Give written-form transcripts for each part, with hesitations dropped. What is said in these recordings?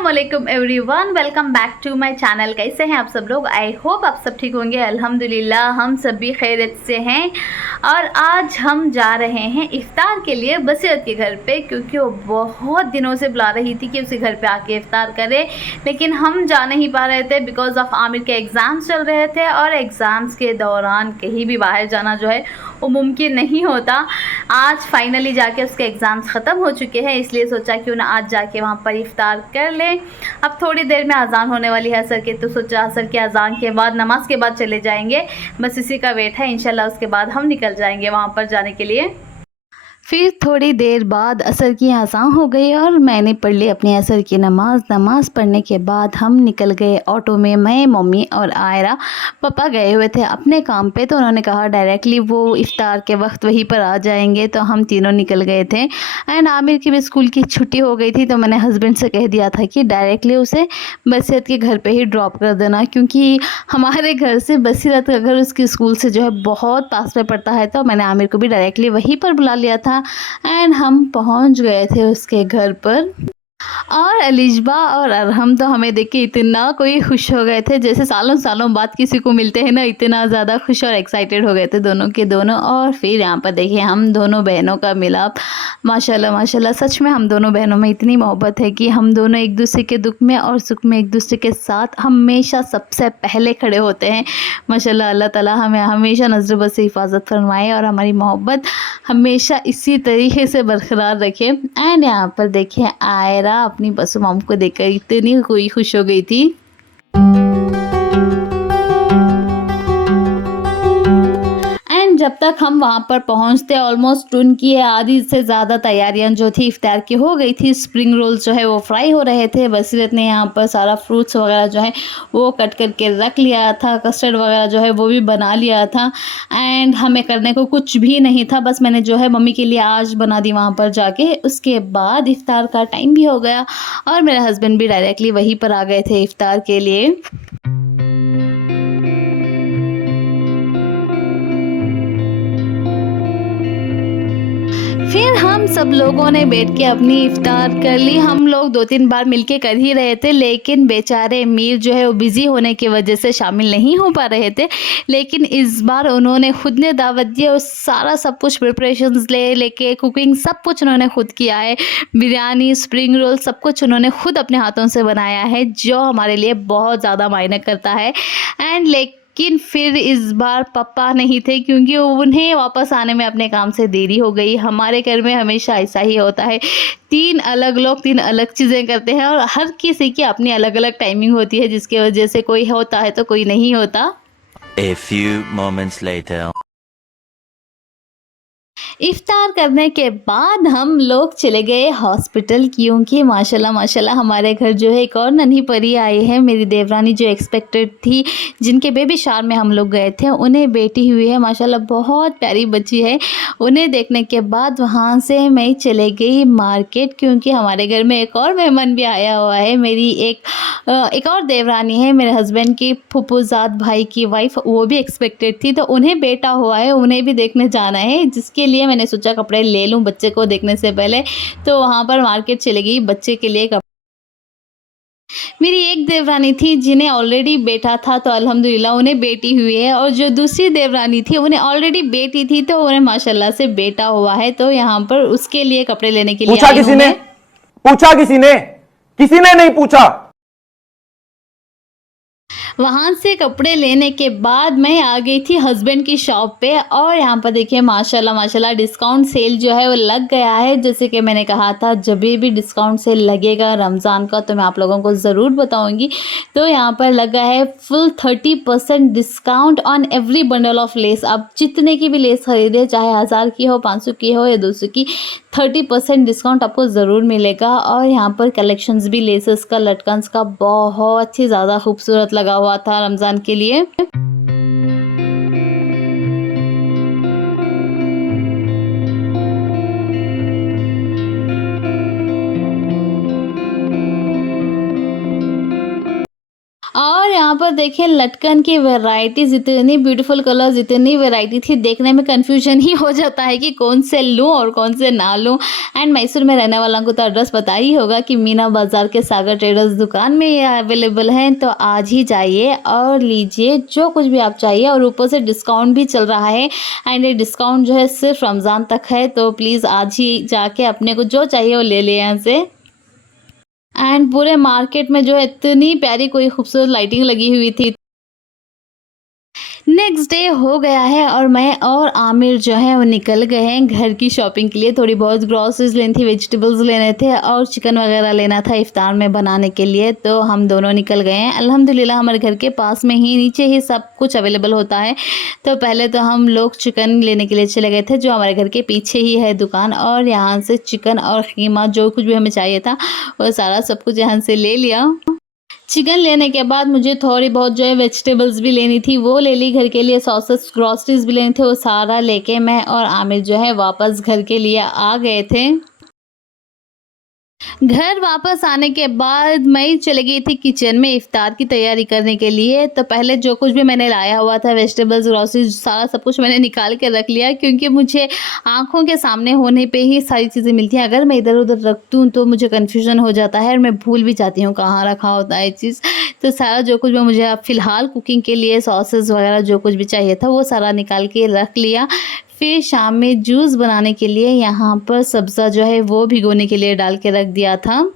अस्सलामुअलैकुम everyone, welcome back to my channel. कैसे हैं आप सब लोग? आई होप आप सब ठीक होंगे। अल्हम्दुलिल्लाह हम सब भी खैरियत से हैं। और आज हम जा रहे हैं इफ्तार के लिए बसीरत के घर पे, क्योंकि वो बहुत दिनों से बुला रही थी कि उसे घर पे आके इफ्तार करे, लेकिन हम जा नहीं पा रहे थे बिकॉज ऑफ आमिर के एग्ज़ाम्स चल रहे थे और एग्ज़ाम्स के दौरान कहीं भी बाहर जाना जो है वो मुमकिन नहीं होता। आज फाइनली जाके उसके एग्ज़ाम्स ख़त्म हो चुके हैं, इसलिए सोचा क्यों ना आज जाके वहाँ पर इफ्तार कर लें। अब थोड़ी देर में अज़ान होने वाली है असर के, तो सोचा असर के अज़ान के बाद, नमाज के बाद चले जाएंगे। बस इसी का वेट है, इंशाल्लाह उसके बाद हम निकल जाएंगे वहाँ पर जाने के लिए। फिर थोड़ी देर बाद असर की अज़ान हो गई और मैंने पढ़ ली अपनी असर की नमाज पढ़ने के बाद हम निकल गए ऑटो में, मैं, मम्मी और आयरा। पापा गए हुए थे अपने काम पे, तो उन्होंने कहा डायरेक्टली वो इफ्तार के वक्त वहीं पर आ जाएंगे, तो हम तीनों निकल गए थे। एंड आमिर की भी स्कूल की छुट्टी हो गई थी, तो मैंने हस्बैंड से कह दिया था कि डायरेक्टली उसे बसीरत के घर पर ही ड्रॉप कर देना, क्योंकि हमारे घर से बसीरत का घर उसकी स्कूल से जो है बहुत पास में पड़ता है। तो मैंने आमिर को भी डायरेक्टली वहीं पर बुला लिया था एंड हम पहुंच गए थे उसके घर पर। और अलिजबा और अरहम तो हमें देख के इतना कोई खुश हो गए थे, जैसे सालों सालों बाद किसी को मिलते हैं ना, इतना ज़्यादा खुश और एक्साइटेड हो गए थे दोनों के दोनों। और फिर यहाँ पर देखिए हम दोनों बहनों का मिलाप, माशाल्लाह माशाल्लाह। सच में हम दोनों बहनों में इतनी मोहब्बत है कि हम दोनों एक दूसरे के दुख में और सुख में एक दूसरे के साथ हमेशा सबसे पहले खड़े होते हैं। माशाल्लाह, अल्लाह ताला हमें हमेशा नज़र बद से हिफाजत फरमाए और हमारी मोहब्बत हमेशा इसी तरीके से बरकरार रखे। एंड यहाँ पर देखिए आयरा अपनी बसु मॉम को देखकर इतनी कोई खुश हो गई थी। जब तक हम वहाँ पर पहुँचते ऑलमोस्ट उनकी आधी से ज़्यादा तैयारियां जो थी इफ्तार की हो गई थी। स्प्रिंग रोल्स जो है वो फ्राई हो रहे थे। बसीरत ने यहाँ पर सारा फ्रूट्स वगैरह जो है वो कट करके रख लिया था, कस्टर्ड वगैरह जो है वो भी बना लिया था। एंड हमें करने को कुछ भी नहीं था, बस मैंने जो है मम्मी के लिए आज बना दी वहाँ पर जाके। उसके बाद इफ्तार का टाइम भी हो गया और मेरे हस्बैंड भी डायरेक्टली वहीं पर आ गए थे इफ्तार के लिए। फिर हम सब लोगों ने बैठ के अपनी इफ्तार कर ली। हम लोग 2-3 बार मिलके कर ही रहे थे, लेकिन बेचारे मीर जो है वो बिज़ी होने की वजह से शामिल नहीं हो पा रहे थे। लेकिन इस बार उन्होंने खुद ने दावत दी और सारा सब कुछ प्रिपरेशंस लेके कुकिंग सब कुछ उन्होंने खुद किया है। बिरयानी, स्प्रिंग रोल सब कुछ उन्होंने खुद अपने हाथों से बनाया है, जो हमारे लिए बहुत ज़्यादा मायने करता है। एंड लेकिन फिर इस बार पापा नहीं थे, क्योंकि उन्हें वापस आने में अपने काम से देरी हो गई। हमारे घर में हमेशा ऐसा ही होता है, 3 अलग लोग 3 अलग चीज़ें करते हैं और हर किसी की अपनी अलग अलग टाइमिंग होती है, जिसकी वजह से कोई होता है तो कोई नहीं होता। A few moments later. इफ्तार करने के बाद हम लोग चले गए हॉस्पिटल, क्योंकि माशाल्लाह माशाल्लाह हमारे घर जो है एक और नन्ही परी आई है, मेरी देवरानी, जो एक्सपेक्टेड थी, जिनके बेबी शावर में हम लोग गए थे। उन्हें बेटी हुई है, माशाल्लाह बहुत प्यारी बच्ची है। उन्हें देखने के बाद वहाँ से मैं चले गई मार्केट, क्योंकि हमारे घर में एक और मेहमान भी आया हुआ है। मेरी एक और देवरानी है, मेरे हस्बैंड की फुफूजाद भाई की वाइफ, वो भी एक्सपेक्टेड थी, तो उन्हें बेटा हुआ है, उन्हें भी देखने जाना है, जिसके लिए मैंने सोचा कपड़े ले लूँ बच्चे को देखने से पहले। तो वहाँ पर मार्केट चली गई बच्चे के लिए कपड़े। मेरी एक देवरानी थी जिन्हें ऑलरेडी बेटा था, तो अल्हम्दुलिल्लाह उन्हें बेटी हुई है, और जो दूसरी देवरानी थी उन्हें ऑलरेडी बेटी थी, तो उन्हें माशाल्लाह से बेटा हुआ है। तो यहाँ पर उसके लिए कपड़े लेने के लिए पूछा किसी ने? पूछा किसी ने नहीं पूछा। वहाँ से कपड़े लेने के बाद मैं आ गई थी हस्बैंड की शॉप पे, और यहाँ पर देखिए माशाल्लाह माशाल्लाह डिस्काउंट सेल जो है वो लग गया है। जैसे कि मैंने कहा था, जब भी डिस्काउंट सेल लगेगा रमज़ान का तो मैं आप लोगों को ज़रूर बताऊंगी। तो यहाँ पर लगा है full 30% discount on every bundle of less. आप जितने की भी लेस खरीदे, चाहे 1000 की हो, 500 की हो या 200 की, 30% डिस्काउंट आपको ज़रूर मिलेगा। और यहाँ पर कलेक्शंस भी लेसेस का, लटकन्स का बहुत ही ज़्यादा खूबसूरत लगा हुआ था रमज़ान के लिए। और यहाँ यहाँ पर देखिए लटकन की वैरायटीज़, इतनी ब्यूटीफुल कलर्स, इतनी वैरायटी थी, देखने में कन्फ्यूजन ही हो जाता है कि कौन से लूँ और कौन से ना लूँ। एंड मैसूर में रहने वालों को तो एड्रेस पता ही होगा कि मीना बाज़ार के सागर ट्रेडर्स दुकान में ये अवेलेबल हैं। तो आज ही जाइए और लीजिए जो कुछ भी आप चाहिए, और ऊपर से डिस्काउंट भी चल रहा है। एंड ये डिस्काउंट जो है सिर्फ रमज़ान तक है, तो प्लीज़ आज ही जाके अपने को जो चाहिए वो ले लें यहाँ से। एंड पूरे मार्केट में जो है इतनी प्यारी कोई खूबसूरत लाइटिंग लगी हुई थी। नेक्स्ट डे हो गया है और मैं और आमिर जो है वो निकल गए हैं घर की शॉपिंग के लिए। थोड़ी बहुत ग्रॉसरीज लेनी थी, वेजिटेबल्स लेने थे और चिकन वगैरह लेना था इफ्तार में बनाने के लिए। तो हम दोनों निकल गए हैं। अल्हम्दुलिल्लाह हमारे घर के पास में ही नीचे ही सब कुछ अवेलेबल होता है। तो पहले तो हम लोग चिकन लेने के लिए चले गए थे, जो हमारे घर के पीछे ही है दुकान, और यहाँ से चिकन और कीमा जो कुछ भी हमें चाहिए था वो सारा सब कुछ यहाँ से ले लिया। चिकन लेने के बाद मुझे थोड़ी बहुत जो है वेजिटेबल्स भी लेनी थी, वो ले ली। घर के लिए सॉसेस, ग्रॉसरीज भी लेने थे, वो सारा लेके मैं और आमिर जो है वापस घर के लिए आ गए थे। घर वापस आने के बाद मैं चली गई थी किचन में इफ्तार की तैयारी करने के लिए। तो पहले जो कुछ भी मैंने लाया हुआ था, वेजिटेबल्स, ग्रॉसरीज, सारा सब कुछ मैंने निकाल के रख लिया, क्योंकि मुझे आंखों के सामने होने पे ही सारी चीज़ें मिलती हैं। अगर मैं इधर उधर रख दूँ तो मुझे कन्फ्यूजन हो जाता है और मैं भूल भी जाती हूँ कहाँ रखा होता है चीज़। तो सारा जो कुछ भी मुझे फ़िलहाल कुकिंग के लिए सॉसेस वगैरह जो कुछ भी चाहिए था वो सारा निकाल के रख लिया। फिर शाम में जूस बनाने के लिए यहाँ पर सब्ज़ा जो है वो भिगोने के लिए डाल के रख दिया था।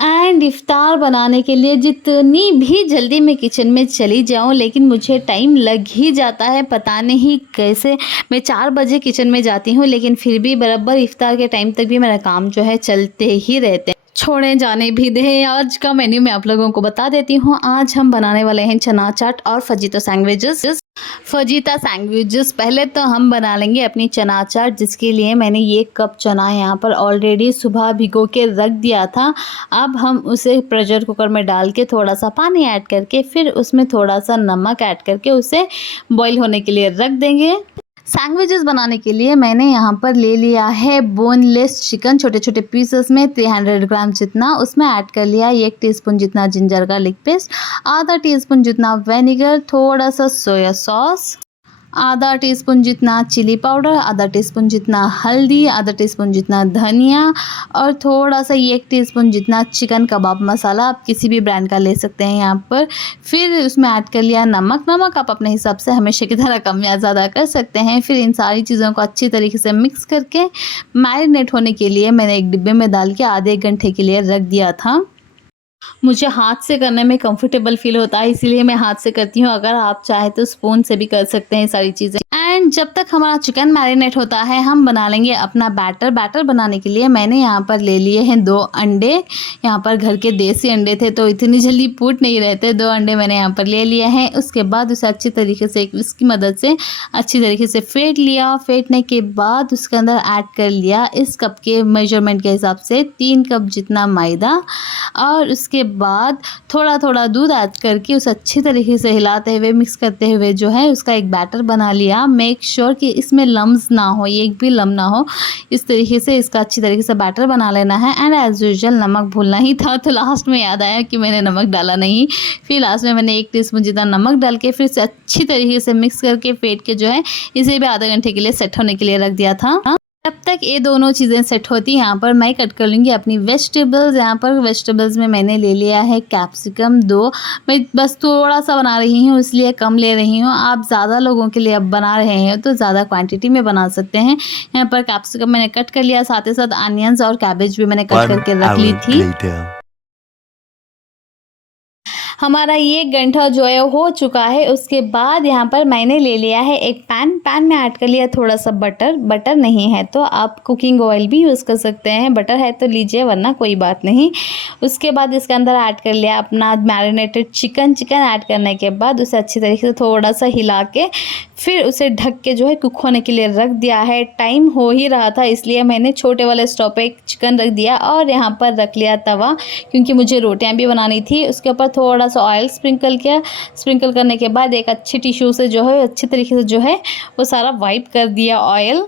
एंड इफ्तार बनाने के लिए जितनी भी जल्दी मैं किचन में चली जाऊँ, लेकिन मुझे टाइम लग ही जाता है। पता नहीं कैसे मैं 4 बजे किचन में जाती हूँ, लेकिन फिर भी बराबर इफ्तार के टाइम तक भी मेरा काम जो है चलते ही रहते हैं। छोड़े जाने भी दे। आज का मेन्यू मैं आप लोगों को बता देती हूँ। आज हम बनाने वाले हैं चना चाट और फजीता सैंडविचेस। पहले तो हम बना लेंगे अपनी चना चाट, जिसके लिए मैंने 1 कप चना यहाँ पर ऑलरेडी सुबह भिगो के रख दिया था। अब हम उसे प्रेशर कुकर में डाल के थोड़ा सा पानी ऐड करके फिर उसमें थोड़ा सा नमक ऐड करके उसे बॉईल होने के लिए रख देंगे। सैंडविचेस बनाने के लिए मैंने यहाँ पर ले लिया है बोनलेस चिकन, छोटे छोटे पीसेस में 300 ग्राम जितना। उसमें ऐड कर लिया 1 टीस्पून जितना जिंजर गार्लिक पेस्ट, आधा टीस्पून जितना विनेगर, थोड़ा सा सोया सॉस, आधा टीस्पून जितना चिली पाउडर, आधा टीस्पून जितना हल्दी, आधा टीस्पून जितना धनिया और थोड़ा सा 1 टीस्पून जितना चिकन कबाब मसाला। आप किसी भी ब्रांड का ले सकते हैं यहाँ पर। फिर उसमें ऐड कर लिया नमक आप अपने हिसाब से हमेशा की तरह कम या ज़्यादा कर सकते हैं। फिर इन सारी चीज़ों को अच्छी तरीके से मिक्स करके मैरिनेट होने के लिए मैंने एक डिब्बे में डाल के आधे घंटे के लिए रख दिया था। मुझे हाथ से करने में कंफर्टेबल फील होता है, इसीलिए मैं हाथ से करती हूँ। अगर आप चाहे तो स्पून से भी कर सकते हैं सारी चीज़ें। एंड जब तक हमारा चिकन मैरिनेट होता है हम बना लेंगे अपना बैटर बनाने के लिए मैंने यहाँ पर ले लिए हैं 2 अंडे। यहाँ पर घर के देसी अंडे थे तो इतनी जल्दी फूट नहीं रहते। 2 अंडे मैंने यहाँ पर ले लिए हैं। उसके बाद उसे अच्छी तरीके से एक विस्क की मदद से अच्छी तरीके से फेंट लिया। फेंटने के बाद उसके अंदर ऐड कर लिया इस कप के मेजरमेंट के हिसाब से 3 कप जितना मैदा, और उसके बाद थोड़ा थोड़ा दूध ऐड करके उसे अच्छी तरीके से हिलाते हुए मिक्स करते हुए जो है उसका एक बैटर बना लिया। मेक श्योर कि इसमें लम्स ना हो, एक भी लम ना हो, इस तरीके से इसका अच्छी तरीके से बैटर बना लेना है। एंड एज यूजुअल नमक भूलना ही था, तो लास्ट में याद आया कि मैंने नमक डाला नहीं। फिर लास्ट में मैंने 1 टीस्पून जितना नमक डाल के फिर से अच्छी तरीके से मिक्स करके फेंट के जो है इसे भी आधे घंटे के लिए सेट होने के लिए रख दिया था। जब तक ये दोनों चीज़ें सेट होती यहाँ पर मैं कट कर लूँगी अपनी वेजिटेबल्स। यहाँ पर वेजिटेबल्स में मैंने ले लिया है कैप्सिकम 2। मैं बस थोड़ा सा बना रही हूँ इसलिए कम ले रही हूँ। आप ज़्यादा लोगों के लिए अब बना रहे हैं तो ज़्यादा क्वांटिटी में बना सकते हैं। यहाँ पर कैप्सिकम मैंने कट कर लिया, साथ ही साथ अनियंस और कैबेज भी मैंने कट करके रख ली थी। हमारा ये घंटा जो है हो चुका है। उसके बाद यहाँ पर मैंने ले लिया है एक पैन में ऐड कर लिया थोड़ा सा बटर नहीं है तो आप कुकिंग ऑयल भी यूज़ कर सकते हैं, बटर है तो लीजिए वरना कोई बात नहीं। उसके बाद इसके अंदर ऐड कर लिया अपना मैरिनेटेड चिकन ऐड करने के बाद उसे अच्छी तरीके से थोड़ा सा हिला के फिर उसे ढक के जो है कुक होने के लिए रख दिया है। टाइम हो ही रहा था इसलिए मैंने छोटे वाले स्टोव पे चिकन रख दिया और यहाँ पर रख लिया तवा, क्योंकि मुझे रोटियां भी बनानी थी। उसके ऊपर थोड़ा सा ऑयल स्प्रिंकल किया। स्प्रिंकल करने के बाद एक अच्छी टिश्यू से जो है अच्छी तरीके से जो है वो सारा वाइप कर दिया ऑयल।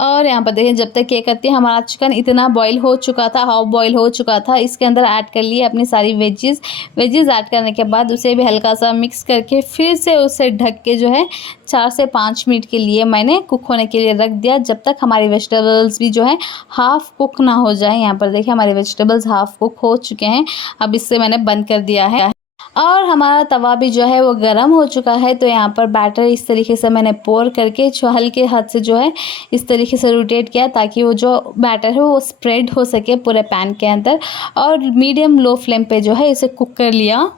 और यहाँ पर देखिए जब तक क्या करती है, हमारा चिकन इतना बॉईल हो चुका था, हाफ बॉईल हो चुका था। इसके अंदर ऐड कर लिए अपनी सारी वेजीज ऐड करने के बाद उसे भी हल्का सा मिक्स करके फिर से उसे ढक के जो है 4 से 5 मिनट के लिए मैंने कुक होने के लिए रख दिया, जब तक हमारी वेजिटेबल्स भी जो है हाफ़ कुक ना हो जाए। यहाँ पर देखिए हमारे वेजिटेबल्स हाफ़ कुक हो चुके हैं। अब इससे मैंने बंद कर दिया है और हमारा तवा भी जो है वो गरम हो चुका है। तो यहाँ पर बैटर इस तरीके से मैंने पोर करके हल्के हाथ से जो है इस तरीके से रोटेट किया, ताकि वो जो बैटर है वो स्प्रेड हो सके पूरे पैन के अंदर। और मीडियम लो फ्लेम पे जो है इसे कुक कर लिया।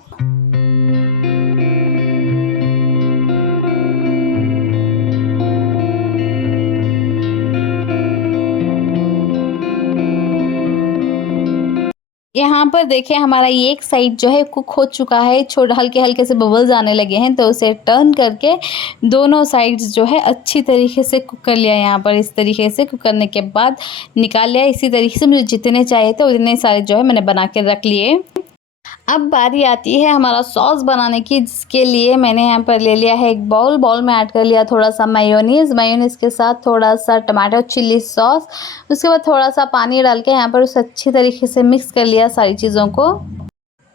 यहाँ पर देखिए हमारा ये एक साइड जो है कुक हो चुका है, हल्के हल्के से बबल्स आने लगे हैं। तो उसे टर्न करके दोनों साइड्स जो है अच्छी तरीके से कुक कर लिया। यहाँ पर इस तरीके से कुक करने के बाद निकाल लिया। इसी तरीके से मुझे जितने चाहिए थे उतने सारे जो है मैंने बना के रख लिए। अब बारी आती है हमारा सॉस बनाने की, जिसके लिए मैंने यहाँ पर ले लिया है एक बाउल में ऐड कर लिया थोड़ा सा मेयोनीज़ के साथ थोड़ा सा टमाटो चिल्ली सॉस। उसके बाद थोड़ा सा पानी डाल के यहाँ पर उसे अच्छी तरीके से मिक्स कर लिया सारी चीज़ों को।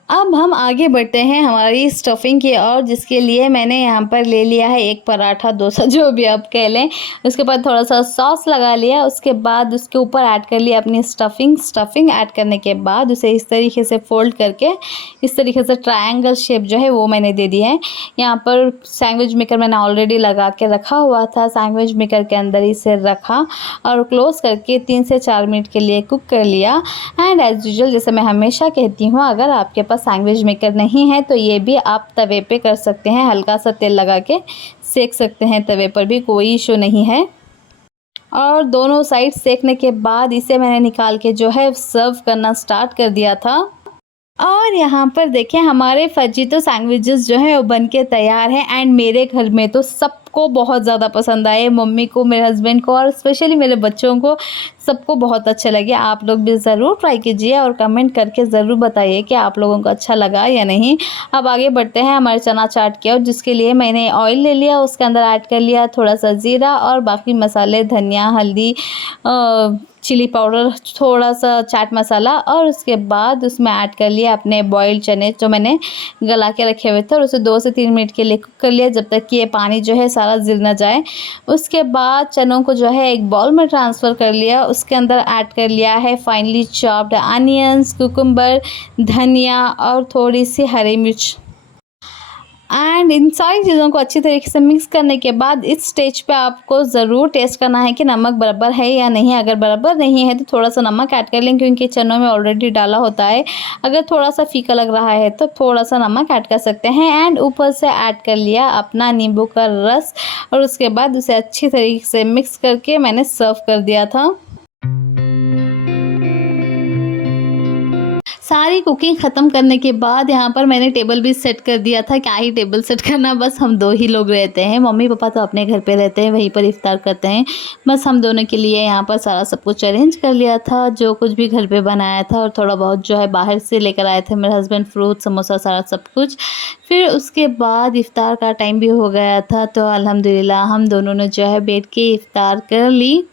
अब हम आगे बढ़ते हैं हमारी स्टफिंग की ओर, जिसके लिए मैंने यहाँ पर ले लिया है एक पराठा, डोसा जो भी आप कह लें। उसके बाद थोड़ा सा सॉस लगा लिया। उसके बाद उसके ऊपर ऐड कर लिया अपनी स्टफिंग ऐड करने के बाद उसे इस तरीके से फोल्ड करके इस तरीके से ट्रायंगल शेप जो है वो मैंने दे दी है। यहाँ पर सैंडविच मेकर मैंने ऑलरेडी लगा के रखा हुआ था। सैंडविच मेकर के अंदर इसे रखा और क्लोज़ करके 3 से 4 मिनट के लिए कुक कर लिया। एंड एज यूजुअल जैसे मैं हमेशा कहती हूँ, अगर आपके पास सैंडविच मेकर नहीं है तो ये भी आप तवे पे कर सकते हैं। हल्का सा तेल लगा के सेक सकते हैं तवे पर भी, कोई इशू नहीं है। और दोनों साइड सेकने के बाद इसे मैंने निकाल के जो है सर्व करना स्टार्ट कर दिया था। और यहाँ पर देखें हमारे फजीतो सैंडविचेस जो है वो बन के तैयार हैं। एंड मेरे घर में तो सबको बहुत ज़्यादा पसंद आए, मम्मी को, मेरे हस्बैंड को और स्पेशली मेरे बच्चों को, सबको बहुत अच्छे लगे। आप लोग भी ज़रूर ट्राई कीजिए और कमेंट करके ज़रूर बताइए कि आप लोगों को अच्छा लगा या नहीं। अब आगे बढ़ते हैं हमारे चना चाट की ओर, जिसके लिए मैंने ऑयल ले लिया, उसके अंदर ऐड कर लिया थोड़ा सा ज़ीरा और बाकी मसाले, धनिया, हल्दी, चिली पाउडर, थोड़ा सा चाट मसाला। और उसके बाद उसमें ऐड कर लिया अपने बॉइल्ड चने जो मैंने गला के रखे हुए थे और उसे 2 से 3 मिनट के लिए कुक कर लिया, जब तक कि ये पानी जो है सारा गिर ना जाए। उसके बाद चनों को जो है एक बाउल में ट्रांसफ़र कर लिया। उसके अंदर ऐड कर लिया है फाइनली चॉप्ड अनियंस, कुकुम्बर, धनिया और थोड़ी सी हरी मिर्च। एंड इन सारी चीज़ों को अच्छी तरीके से मिक्स करने के बाद इस स्टेज पे आपको ज़रूर टेस्ट करना है कि नमक बराबर है या नहीं। अगर बराबर नहीं है तो थोड़ा सा नमक ऐड कर लें, क्योंकि चनों में ऑलरेडी डाला होता है। अगर थोड़ा सा फीका लग रहा है तो थोड़ा सा नमक ऐड कर सकते हैं। एंड ऊपर से ऐड कर लिया अपना नींबू का रस और उसके बाद उसे अच्छी तरीके से मिक्स करके मैंने सर्व कर दिया था। सारी कुकिंग ख़त्म करने के बाद यहाँ पर मैंने टेबल भी सेट कर दिया था। क्या ही टेबल सेट करना, बस हम 2 ही लोग रहते हैं। मम्मी पापा तो अपने घर पे रहते हैं, वहीं पर इफ्तार करते हैं। बस हम दोनों के लिए यहाँ पर सारा सब कुछ अरेंज कर लिया था, जो कुछ भी घर पे बनाया था। और थोड़ा बहुत जो है बाहर से लेकर आए थे मेरे हस्बैंड, फ्रूट, समोसा, सारा सब कुछ। फिर उसके बाद इफ्तार का टाइम भी हो गया था, तो अल्हम्दुलिल्लाह हम दोनों ने जो है बैठ के इफ्तार कर ली।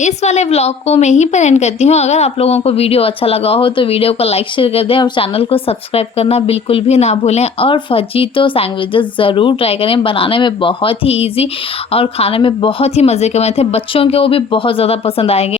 इस वाले व्लॉग को मैं यहीं पर एंड करती हूँ। अगर आप लोगों को वीडियो अच्छा लगा हो तो वीडियो को लाइक शेयर कर दें और चैनल को सब्सक्राइब करना बिल्कुल भी ना भूलें। और फजीतो सैंडविचेस ज़रूर ट्राई करें, बनाने में बहुत ही इजी और खाने में बहुत ही मज़े के बने थे। बच्चों को भी बहुत ज़्यादा पसंद आएंगे।